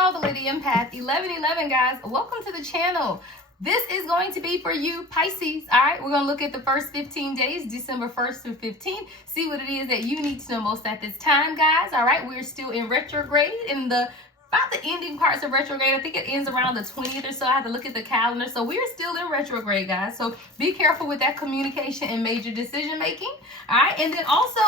y'all, the Lady Empath 1111, guys. Welcome to the channel. This is going to be for you, Pisces. All right, we're going to look at the first 15 days, December 1st through 15th. See what it is that you need to know most at this time, guys. All right, we're still in retrograde in about the ending parts of retrograde. I think it ends around the 20th or so. I have to look at the calendar. So we're still in retrograde, guys. So be careful with that communication and major decision making. All right. And then also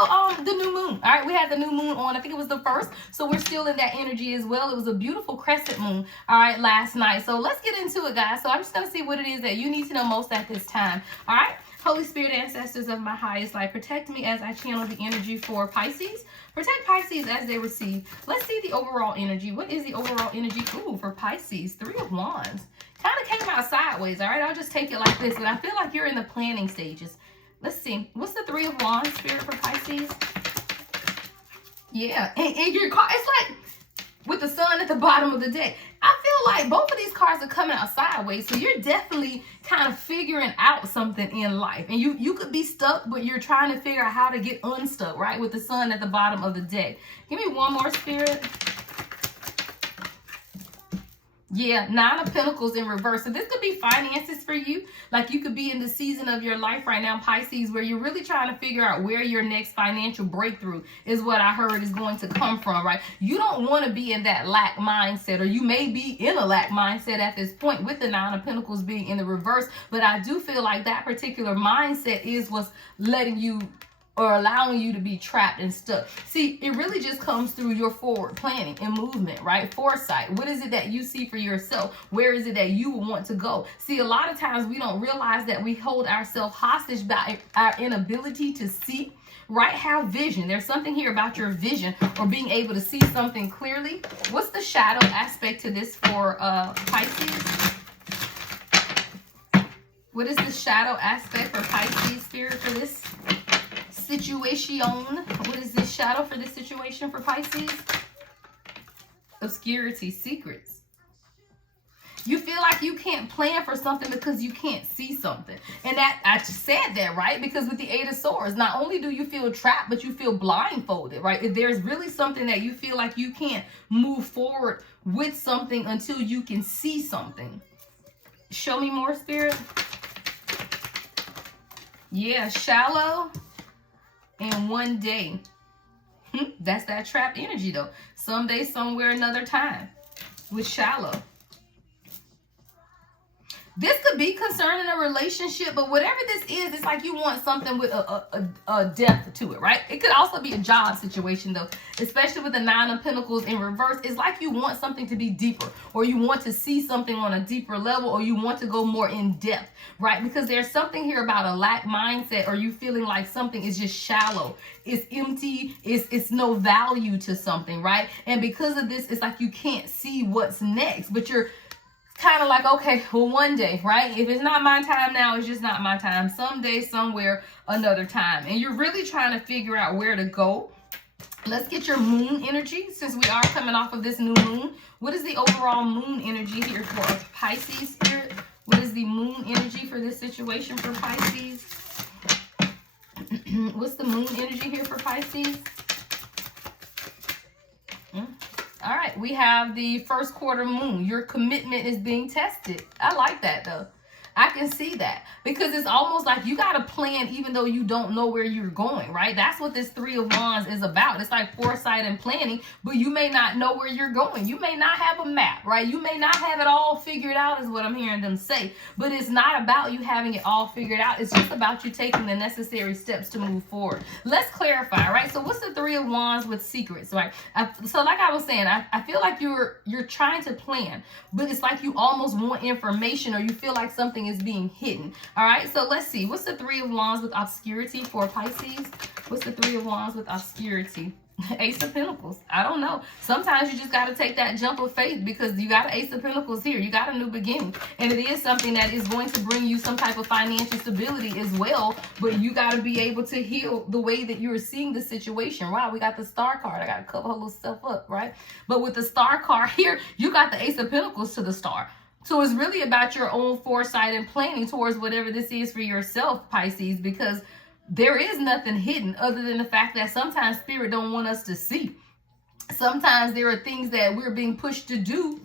the new moon. All right. We had the new moon on, I think it was the 1st. So we're still in that energy as well. It was a beautiful crescent moon, all right, last night. So let's get into it, guys. So I'm just going to see what it is that you need to know most at this time. All right. Holy Spirit, ancestors of my highest light, protect me as I channel the energy for Pisces. Protect Pisces as they receive. Let's see the overall energy. What is the overall energy? Ooh, for Pisces, 3 of Wands. Kind of came out sideways, all right? I'll just take it like this, but I feel like you're in the planning stages. Let's see. What's the 3 of Wands, Spirit, for Pisces? Yeah, and your card, it's like with the sun at the bottom of the deck. I feel like both of these cards are coming out sideways, so you're definitely kind of figuring out something in life. And you could be stuck, but you're trying to figure out how to get unstuck, right? With the sun at the bottom of the deck. Give me one more, Spirit. Yeah, 9 of Pentacles in reverse. So this could be finances for you. Like you could be in the season of your life right now, Pisces, where you're really trying to figure out where your next financial breakthrough is what I heard is going to come from, right? You don't want to be in that lack mindset, or you may be in a lack mindset at this point with the 9 of Pentacles being in the reverse. But I do feel like that particular mindset is what's letting you or allowing you to be trapped and stuck. See, it really just comes through your forward planning and movement, right? Foresight. What is it that you see for yourself? Where is it that you want to go? See, a lot of times we don't realize that we hold ourselves hostage by our inability to see, right? Have vision. There's something here about your vision or being able to see something clearly. What's the shadow aspect to this for Pisces? What is the shadow aspect for Pisces, Spirit, for this situation? What is this shadow for this situation for Pisces? Obscurity, secrets. You feel like you can't plan for something because you can't see something. And that I said that, right? Because with the 8 of Swords, not only do you feel trapped, but you feel blindfolded, right? If there's really something that you feel like you can't move forward with something until you can see something. Show me more, Spirit. Yeah, shallow. And one day. That's that trapped energy though. Someday, somewhere, another time. With shallow. This could be concerning a relationship, but whatever this is, it's like you want something with a depth to it, right? It could also be a job situation though, especially with the 9 of Pentacles in reverse. It's like you want something to be deeper, or you want to see something on a deeper level, or you want to go more in depth, right? Because there's something here about a lack mindset, or you feeling like something is just shallow. It's empty. It's no value to something, right? And because of this, it's like you can't see what's next, but you're kind of like, okay, well, one day, right? If it's not my time now, it's just not my time. Someday, somewhere, another time. And you're really trying to figure out where to go. Let's get your moon energy, since we are coming off of this new moon. What is the overall moon energy here for Pisces, Spirit? What is the moon energy for this situation for Pisces? What's the moon energy here for Pisces? All right, we have the first quarter moon. Your commitment is being tested. I like that though. I can see that, because it's almost like you got to plan even though you don't know where you're going, right? That's what this 3 of Wands is about. It's like foresight and planning, but you may not know where you're going. You may not have a map, right? You may not have it all figured out is what I'm hearing them say, but it's not about you having it all figured out. It's just about you taking the necessary steps to move forward. Let's clarify, right? So what's the 3 of Wands with secrets, right? So like I was saying, I feel like you're trying to plan, but it's like you almost want information, or you feel like something is being hidden. All right, so let's see. What's the 3 of Wands with obscurity for Pisces? What's the 3 of Wands with obscurity? Ace of Pentacles. I don't know. Sometimes you just got to take that jump of faith, because you got an Ace of Pentacles here. You got a new beginning. And it is something that is going to bring you some type of financial stability as well. But you got to be able to heal the way that you're seeing the situation. Wow, we got the Star card. I got to cover a little stuff up, right? But with the Star card here, you got the Ace of Pentacles to the Star. So it's really about your own foresight and planning towards whatever this is for yourself, Pisces, because there is nothing hidden other than the fact that sometimes Spirit don't want us to see. Sometimes there are things that we're being pushed to do,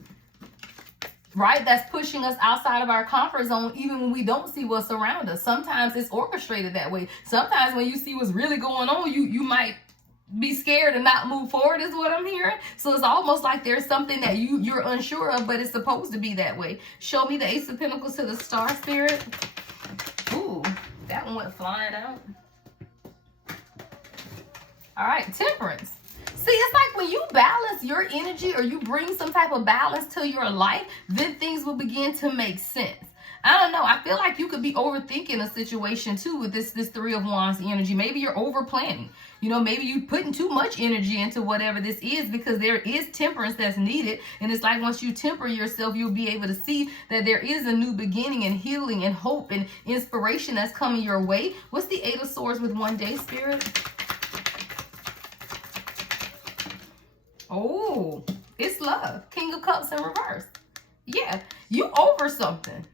right? That's pushing us outside of our comfort zone, even when we don't see what's around us. Sometimes it's orchestrated that way. Sometimes when you see what's really going on, you might be scared and not move forward, is what I'm hearing. So it's almost like there's something that you're unsure of, but it's supposed to be that way. Show me the Ace of Pentacles to the Star, Spirit. Ooh, that one went flying out. All right, Temperance. See, it's like when you balance your energy or you bring some type of balance to your life, then things will begin to make sense. I don't know. I feel like you could be overthinking a situation too with this Three of Wands energy. Maybe you're over planning. You know, maybe you're putting too much energy into whatever this is, because there is temperance that's needed. And it's like once you temper yourself, you'll be able to see that there is a new beginning and healing and hope and inspiration that's coming your way. What's the Eight of Swords with one day, Spirit? Oh, it's love. King of Cups in reverse. Yeah, you over something.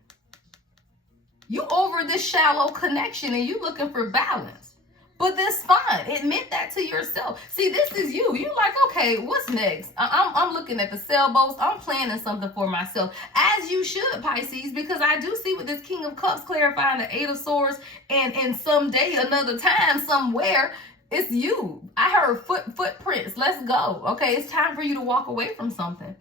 You over this shallow connection and you looking for balance. But that's fine. Admit that to yourself. See, this is you. You like, okay, what's next? I'm looking at the sailboats. I'm planning something for myself. As you should, Pisces, because I do see with this King of Cups clarifying the Eight of Swords, and someday, another time, somewhere, it's you. I heard footprints. Let's go. Okay, it's time for you to walk away from something.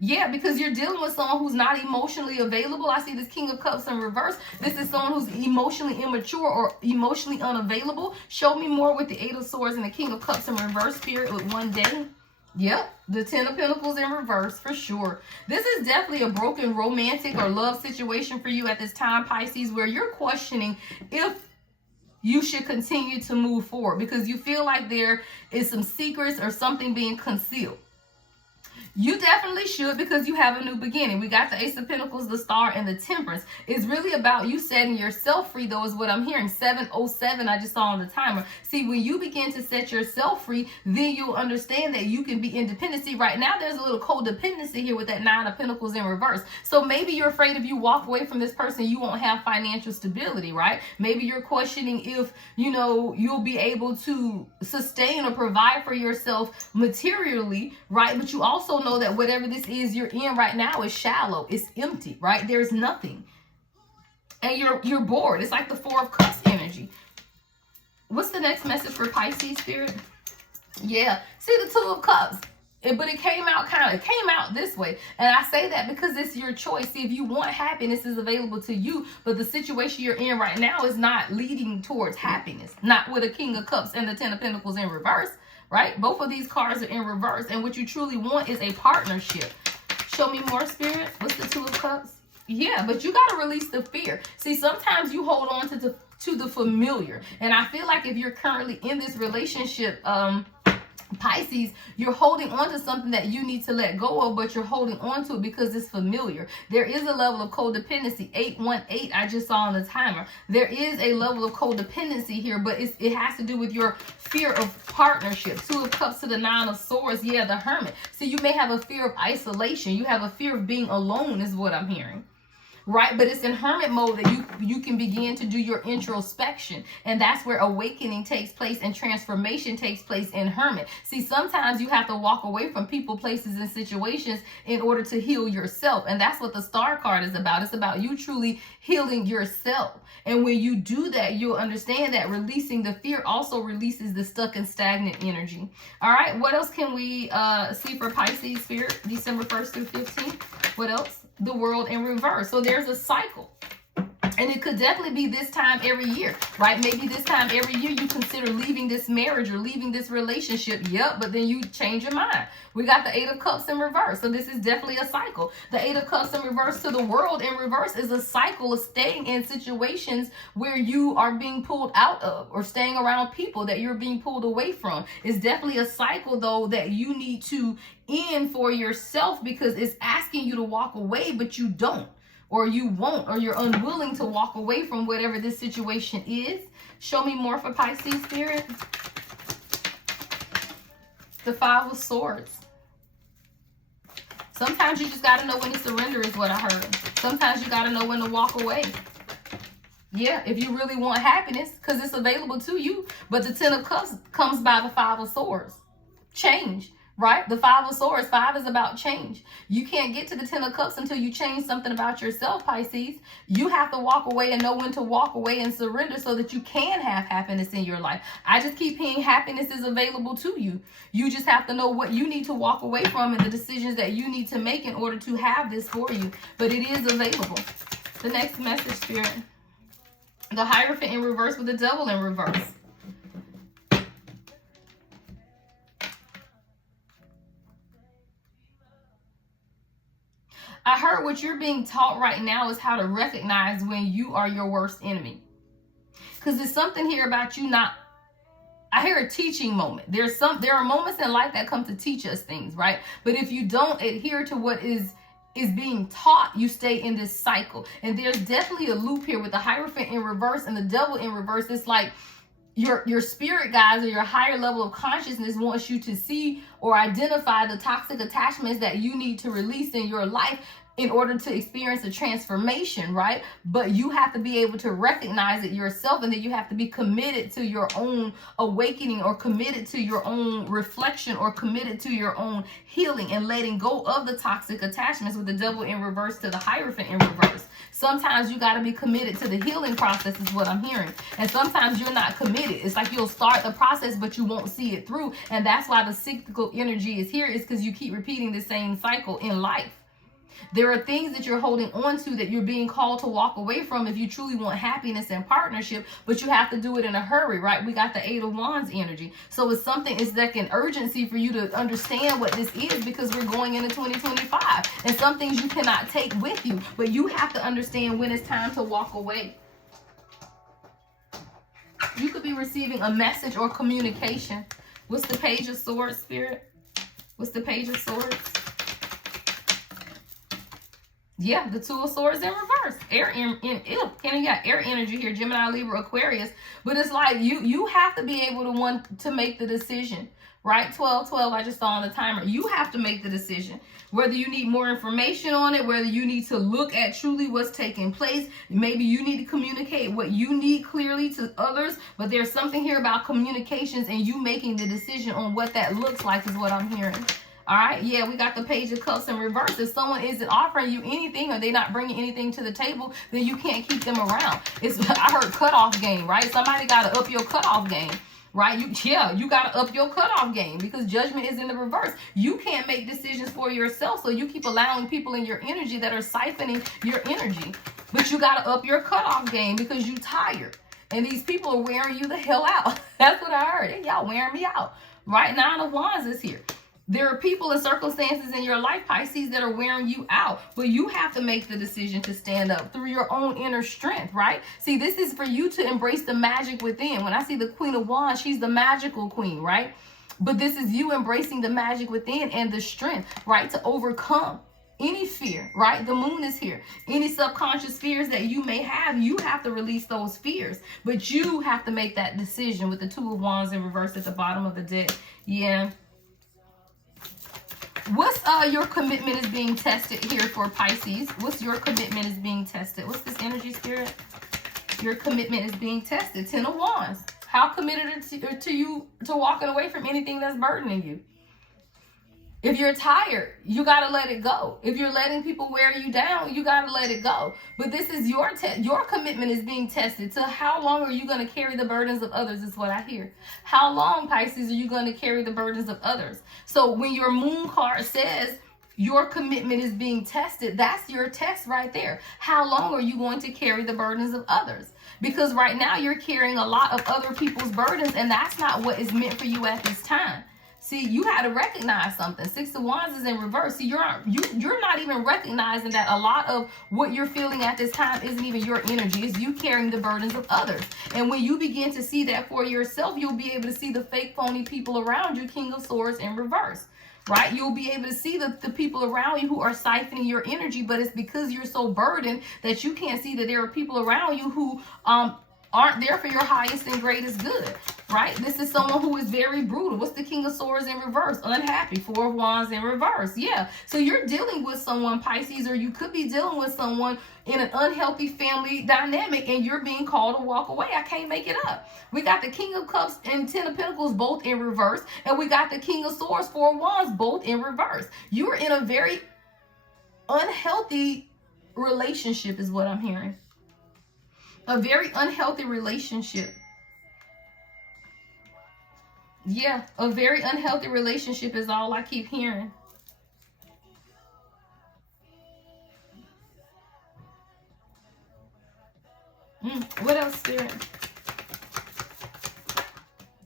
Yeah, because you're dealing with someone who's not emotionally available. I see this King of Cups in reverse. This is someone who's emotionally immature or emotionally unavailable. Show me more with the Eight of Swords and the King of Cups in reverse, Spirit, with one day. Yep, the Ten of Pentacles in reverse for sure. This is definitely a broken romantic or love situation for you at this time, Pisces, where you're questioning if you should continue to move forward because you feel like there is some secrets or something being concealed. You definitely should, because you have a new beginning. We got the Ace of Pentacles, the Star, and the Temperance. It's really about you setting yourself free, though, is what I'm hearing. 707, I just saw on the timer. See, when you begin to set yourself free, then you'll understand that you can be independent. See, right now, there's a little codependency here with that Nine of Pentacles in reverse. So maybe you're afraid if you walk away from this person, you won't have financial stability, right? Maybe you're questioning if, you know, you'll be able to sustain or provide for yourself materially, right? But you also know that whatever this is you're in right now is shallow, it's empty, right? There's nothing, and you're bored. It's like the Four of Cups energy. What's the next message for Pisces, Spirit? Yeah, see the Two of Cups, but it came out this way, and I say that because it's your choice. See, if you want happiness, is available to you, but the situation you're in right now is not leading towards happiness. Not with a King of Cups and the Ten of Pentacles in reverse. Right? Both of these cards are in reverse. And what you truly want is a partnership. Show me more, Spirit. What's the Two of Cups? Yeah, but you got to release the fear. See, sometimes you hold on to the familiar. And I feel like if you're currently in this relationship, Pisces, you're holding on to something that you need to let go of, but you're holding on to it because it's familiar. There is a level of codependency. 818, I just saw on the timer. There is a level of codependency here, but it has to do with your fear of partnership. Two of Cups to the Nine of Swords. Yeah, the Hermit. So you may have a fear of isolation. You have a fear of being alone, is what I'm hearing. Right? But it's in hermit mode that you can begin to do your introspection. And that's where awakening takes place and transformation takes place in hermit. See, sometimes you have to walk away from people, places, and situations in order to heal yourself. And that's what the Star card is about. It's about you truly healing yourself. And when you do that, you'll understand that releasing the fear also releases the stuck and stagnant energy. All right. What else can we see for Pisces, Spirit? December 1st through 15th. What else? The World in reverse. So there's a cycle, and it could definitely be this time every year, right? Maybe this time every year you consider leaving this marriage or leaving this relationship. Yep, but then you change your mind. We got the Eight of Cups in reverse. So this is definitely a cycle. The Eight of Cups in reverse to the World in reverse is a cycle of staying in situations where you are being pulled out of, or staying around people that you're being pulled away from. It's definitely a cycle, though, that you need to end for yourself, because it's asking you to walk away, but you don't, or you won't, or you're unwilling to walk away from whatever this situation is. Show me more for Pisces, Spirit. The Five of Swords. Sometimes you just got to know when to surrender, is what I heard. Sometimes you got to know when to walk away. Yeah, if you really want happiness, because it's available to you. But the Ten of Cups comes by the Five of Swords. Change. right? The Five of Swords, 5 is about change. You can't get to the 10 of Cups until you change something about yourself, Pisces. You have to walk away and know when to walk away and surrender so that you can have happiness in your life. I just keep hearing happiness is available to you. You just have to know what you need to walk away from and the decisions that you need to make in order to have this for you. But it is available. The next message, Spirit. The Hierophant in reverse with the Devil in reverse. I heard what you're being taught right now is how to recognize when you are your worst enemy. Because there's something here about you not, I hear a teaching moment. There are moments in life that come to teach us things, right? But if you don't adhere to what is being taught, you stay in this cycle. And there's definitely a loop here with the Hierophant in reverse and the Devil in reverse. It's like your spirit guides or your higher level of consciousness wants you to see or identify the toxic attachments that you need to release in your life in order to experience a transformation, right? But you have to be able to recognize it yourself, and then you have to be committed to your own awakening, or committed to your own reflection, or committed to your own healing and letting go of the toxic attachments with the Devil in reverse to the Hierophant in reverse. Sometimes you got to be committed to the healing process is what I'm hearing. And sometimes you're not committed. It's like you'll start the process, but you won't see it through. And that's why the cyclical energy is here, is because you keep repeating the same cycle in life. There are things that you're holding on to that you're being called to walk away from if you truly want happiness and partnership, but you have to do it in a hurry, right? We got the 8 of Wands energy. So it's something, it's like an urgency for you to understand what this is, because we're going into 2025. And some things you cannot take with you, but you have to understand when it's time to walk away. You could be receiving a message or communication. What's the Page of Swords, Spirit? What's the Page of Swords? Yeah, the 2 of Swords in reverse. Air you got air energy here, Gemini, Libra, Aquarius. But it's like you have to be able to want to make the decision, right? 12, I just saw on the timer. You have to make the decision. Whether you need more information on it, whether you need to look at truly what's taking place. Maybe you need to communicate what you need clearly to others. But there's something here about communications and you making the decision on what that looks like is what I'm hearing. All right, yeah, we got the Page of Cups in reverse. If someone isn't offering you anything or they're not bringing anything to the table, then you can't keep them around. I heard cutoff game, right? Somebody got to up your cutoff game, right? You got to up your cutoff game, because judgment is in the reverse. You can't make decisions for yourself, so you keep allowing people in your energy that are siphoning your energy. But you got to up your cutoff game because you're tired. And these people are wearing you the hell out. That's what I heard. Hey, y'all wearing me out, right? 9 of Wands is here. There are people and circumstances in your life, Pisces, that are wearing you out. But you have to make the decision to stand up through your own inner strength, right? See, this is for you to embrace the magic within. When I see the Queen of Wands, she's the magical queen, right? But this is you embracing the magic within and the strength, right? To overcome any fear, right? The Moon is here. Any subconscious fears that you may have, you have to release those fears. But you have to make that decision with the 2 of Wands in reverse at the bottom of the deck. Yeah. What's your commitment is being tested here for Pisces? What's your commitment is being tested? What's this energy, Spirit? Your commitment is being tested. 10 of Wands. How committed are you to walking away from anything that's burdening you? If you're tired, you got to let it go. If you're letting people wear you down, you got to let it go. But this is your your commitment is being tested to how long are you going to carry the burdens of others is what I hear. How long, Pisces, are you going to carry the burdens of others? So when your Moon card says your commitment is being tested, that's your test right there. How long are you going to carry the burdens of others? Because right now you're carrying a lot of other people's burdens, and that's not what is meant for you at this time. See, you got to recognize something. 6 of Wands is in reverse. See, you're not even recognizing that a lot of what you're feeling at this time isn't even your energy. It's you carrying the burdens of others. And when you begin to see that for yourself, you'll be able to see the fake, phony people around you, King of Swords in reverse, right? You'll be able to see the people around you who are siphoning your energy, but it's because you're so burdened that you can't see that there are people around you who aren't there for your highest and greatest good, right? This is someone who is very brutal. What's the King of Swords in reverse? Unhappy. Four of Wands in reverse. Yeah. So you're dealing with someone, Pisces, or you could be dealing with someone in an unhealthy family dynamic, and you're being called to walk away. I can't make it up. We got the King of Cups and Ten of Pentacles both in reverse, and we got the King of Swords, Four of Wands both in reverse. You are in a very unhealthy relationship is what I'm hearing. A very unhealthy relationship. Yeah, a very unhealthy relationship is all I keep hearing. What else, Spirit?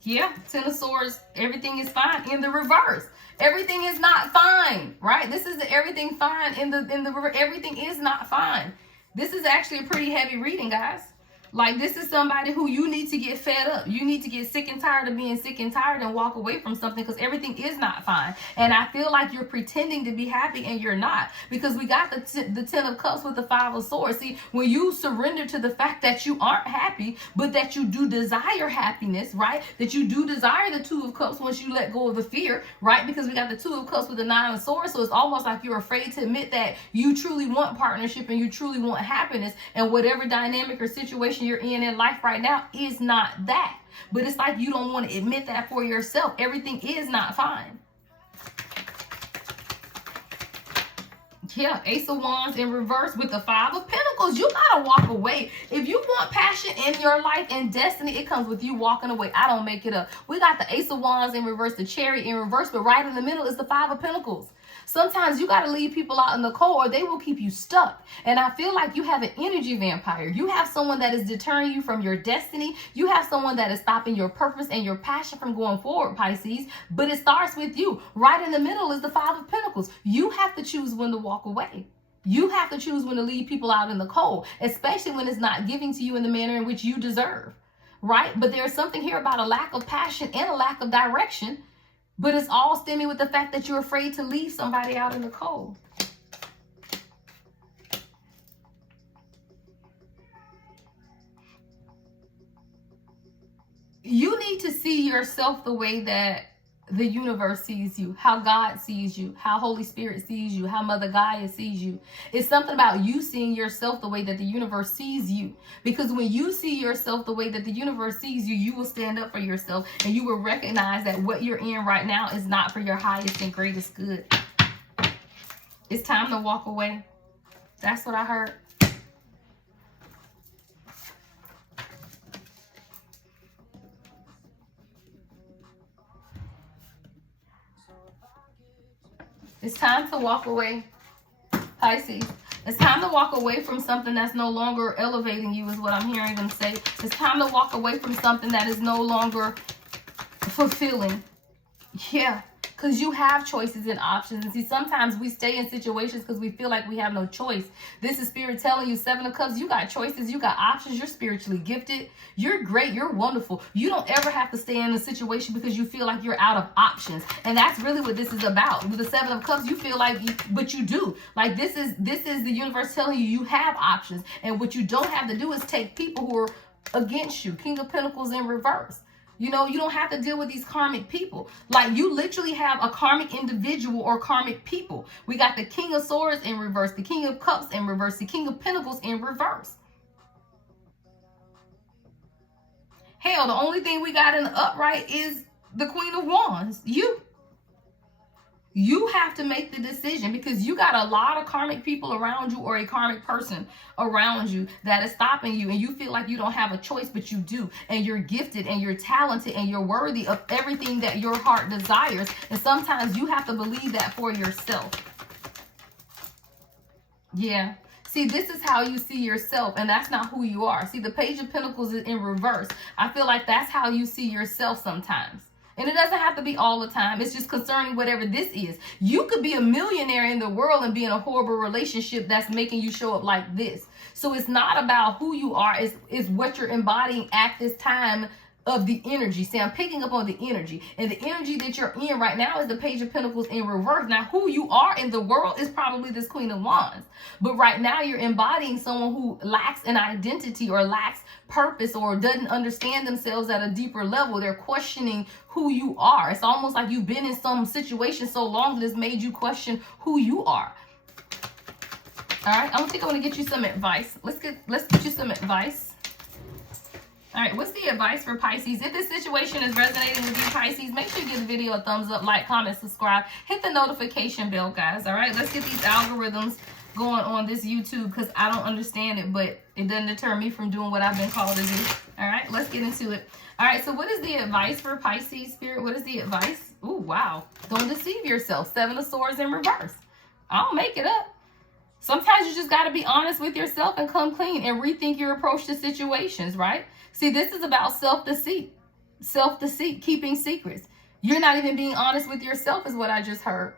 Yeah, Ten of Swords, everything is fine in the reverse. Everything is not fine, right? This is the everything fine in the everything is not fine. This is actually a pretty heavy reading, guys. Like, this is somebody who you need to get fed up. You need to get sick and tired of being sick and tired and walk away from something, because everything is not fine. And I feel like you're pretending to be happy and you're not, because we got the Ten of Cups with the Five of Swords. See, when you surrender to the fact that you aren't happy, but that you do desire happiness, right? That you do desire the Two of Cups once you let go of the fear, right? Because we got the Two of Cups with the Nine of Swords. So it's almost like you're afraid to admit that you truly want partnership and you truly want happiness, and whatever dynamic or situation you're in life right now is not that. But it's like you don't want to admit that for yourself. Everything is not fine. Yeah, Ace of Wands in reverse with the Five of Pentacles. You gotta walk away. If you want passion in your life and destiny, it comes with you walking away. I don't make it up. We got the Ace of Wands in reverse, the Chariot in reverse, but right in the middle is the Five of Pentacles. Sometimes you got to leave people out in the cold, or they will keep you stuck. And I feel like you have an energy vampire. You have someone that is deterring you from your destiny. You have someone that is stopping your purpose and your passion from going forward, Pisces. But it starts with you. Right in the middle is the Five of Pentacles. You have to choose when to walk away. You have to choose when to leave people out in the cold, especially when it's not giving to you in the manner in which you deserve, right? But there's something here about a lack of passion and a lack of direction. But it's all stemming with the fact that you're afraid to leave somebody out in the cold. You need to see yourself the way that the universe sees you, how God sees you, how Holy Spirit sees you, how Mother Gaia sees you. It's something about you seeing yourself the way that the universe sees you. Because when you see yourself the way that the universe sees you, you will stand up for yourself, and you will recognize that what you're in right now is not for your highest and greatest good. It's time to walk away. That's what I heard. It's time to walk away, Pisces. It's time to walk away from something that's no longer elevating you, is what I'm hearing them say. It's time to walk away from something that is no longer fulfilling. Yeah, because you have choices and options. And see, sometimes we stay in situations because we feel like we have no choice. This is Spirit telling you, Seven of Cups, you got choices, you got options, you're spiritually gifted, you're great, you're wonderful. You don't ever have to stay in a situation because you feel like you're out of options. And that's really what this is about. With the Seven of Cups, you feel like, but you do. Like, this is the universe telling you you have options. And what you don't have to do is take people who are against you. King of Pentacles in reverse. You know, you don't have to deal with these karmic people. Like, you literally have a karmic individual or karmic people. We got the King of Swords in reverse, the King of Cups in reverse, the King of Pentacles in reverse. Hell, the only thing we got in the upright is the Queen of Wands. You have to make the decision, because you got a lot of karmic people around you, or a karmic person around you that is stopping you, and you feel like you don't have a choice, but you do. And you're gifted and you're talented and you're worthy of everything that your heart desires. And sometimes you have to believe that for yourself. Yeah. See, this is how you see yourself, and that's not who you are. See, the Page of Pentacles is in reverse. I feel like that's how you see yourself sometimes. And it doesn't have to be all the time. It's just concerning whatever this is. You could be a millionaire in the world and be in a horrible relationship that's making you show up like this. So it's not about who you are. It's what you're embodying at this time of the energy. See, I'm picking up on the energy. And the energy that you're in right now is the Page of Pentacles in reverse. Now, who you are in the world is probably this Queen of Wands. But right now, you're embodying someone who lacks an identity or lacks purpose or doesn't understand themselves at a deeper level. They're questioning who you are. It's almost like you've been in some situation so long that it's made you question who you are. All right, I think I'm going to get you some advice. Let's get you some advice. All right, what's the advice for Pisces? If this situation is resonating with you, Pisces, make sure you give the video a thumbs up, like, comment, subscribe. Hit the notification bell, guys. All right, let's get these algorithms going on this YouTube because I don't understand it, but it doesn't deter me from doing what I've been called to do. All right, let's get into it. All right, so what is the advice for Pisces, Spirit? What is the advice? Ooh, wow. Don't deceive yourself. 7 of Swords in reverse. I don't make it up. Sometimes you just got to be honest with yourself and come clean and rethink your approach to situations, right? See, this is about self-deceit. Self-deceit, keeping secrets. You're not even being honest with yourself is what I just heard.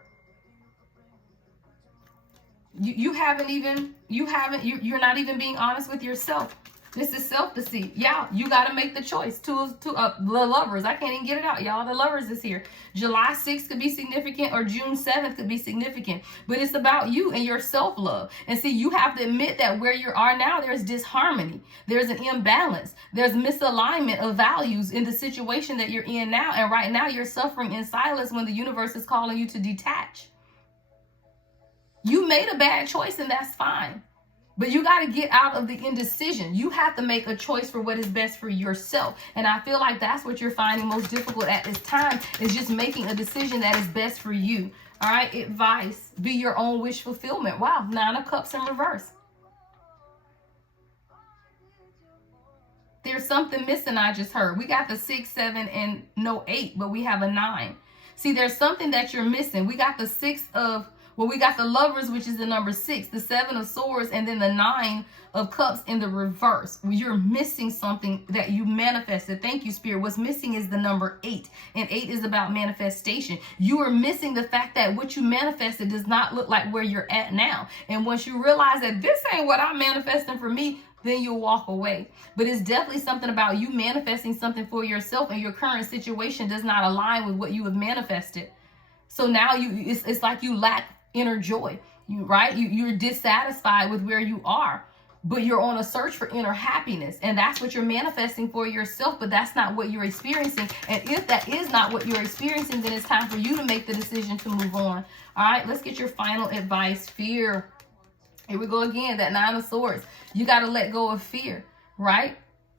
You're not even being honest with yourself. This is self-deceit. Yeah, you got to make the choice. The Lovers. I can't even get it out, y'all. The Lovers is here. July 6th could be significant or June 7th could be significant. But it's about you and your self-love. And see, you have to admit that where you are now, there's disharmony. There's an imbalance. There's misalignment of values in the situation that you're in now. And right now, you're suffering in silence when the universe is calling you to detach. You made a bad choice and that's fine. But you got to get out of the indecision. You have to make a choice for what is best for yourself. And I feel like that's what you're finding most difficult at this time is just making a decision that is best for you. All right, advice. Be your own wish fulfillment. Wow, 9 of Cups in reverse. There's something missing I just heard. We got the 6, 7, and no 8, but we have a 9. See, there's something that you're missing. We got the 6 of... Well, we got the Lovers, which is the number 6, the 7 of Swords, and then the 9 of Cups in the reverse. You're missing something that you manifested. Thank you, Spirit. What's missing is the number 8, and 8 is about manifestation. You are missing the fact that what you manifested does not look like where you're at now. And once you realize that this ain't what I'm manifesting for me, then you'll walk away. But it's definitely something about you manifesting something for yourself, and your current situation does not align with what you have manifested. So now it's like you lack inner joy, you're dissatisfied with where you are, but you're on a search for inner happiness, and that's what you're manifesting for yourself, but that's not what you're experiencing. And if that is not what you're experiencing, then it's time for you to make the decision to move on. All right, let's get your final advice. Fear. Here we go again, that 9 of Swords. You got to let go of fear, right?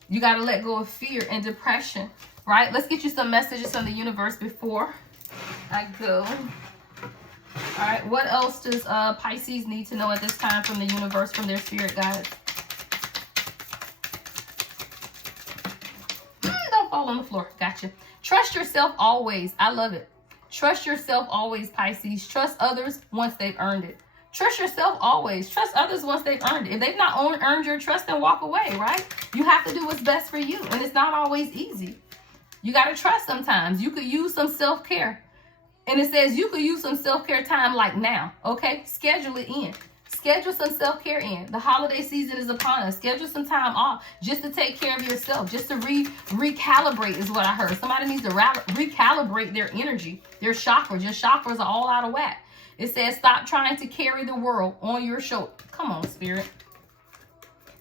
You got to let go of fear and depression, right? Let's get you some messages from the universe before I go. All right, what else does Pisces need to know at this time from the universe, from their spirit guides? Don't fall on the floor. Gotcha. Trust yourself always. I love it. Trust yourself always, Pisces. Trust others once they've earned it. Trust yourself always. Trust others once they've earned it. If they've not earned your trust, then walk away, right? You have to do what's best for you, and it's not always easy. You got to trust sometimes. You could use some self-care. And it says you could use some self-care time like now, okay? Schedule it in. Schedule some self-care in. The holiday season is upon us. Schedule some time off just to take care of yourself, just to recalibrate is what I heard. Somebody needs to recalibrate their energy, their chakras. Your chakras are all out of whack. It says stop trying to carry the world on your shoulder. Come on, Spirit.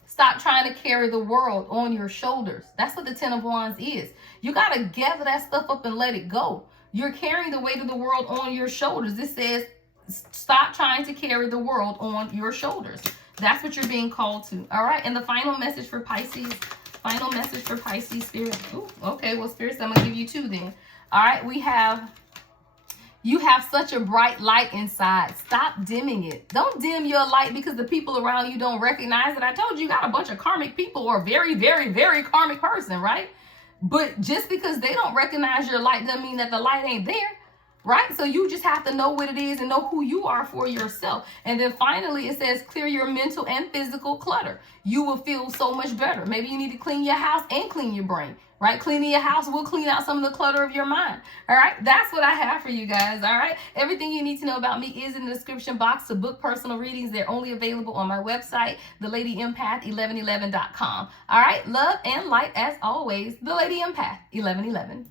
Stop trying to carry the world on your shoulders. That's what the 10 of Wands is. You got to gather that stuff up and let it go. You're carrying the weight of the world on your shoulders. This says, stop trying to carry the world on your shoulders. That's what you're being called to. All right. And the final message for Pisces. Final message for Pisces, Spirit. Ooh, okay. Well, Spirit, I'm going to give you 2 then. All right. You have such a bright light inside. Stop dimming it. Don't dim your light because the people around you don't recognize it. I told you got a bunch of karmic people or a very, very, very karmic person, right? But just because they don't recognize your light doesn't mean that the light ain't there. right? So you just have to know what it is and know who you are for yourself. And then finally, it says clear your mental and physical clutter. You will feel so much better. Maybe you need to clean your house and clean your brain, right? Cleaning your house will clean out some of the clutter of your mind. All right, that's what I have for you guys. All right, everything you need to know about me is in the description box. To book personal readings, they're only available on my website, thelady1111.com. All right, love and light as always, The Lady Empath 1111.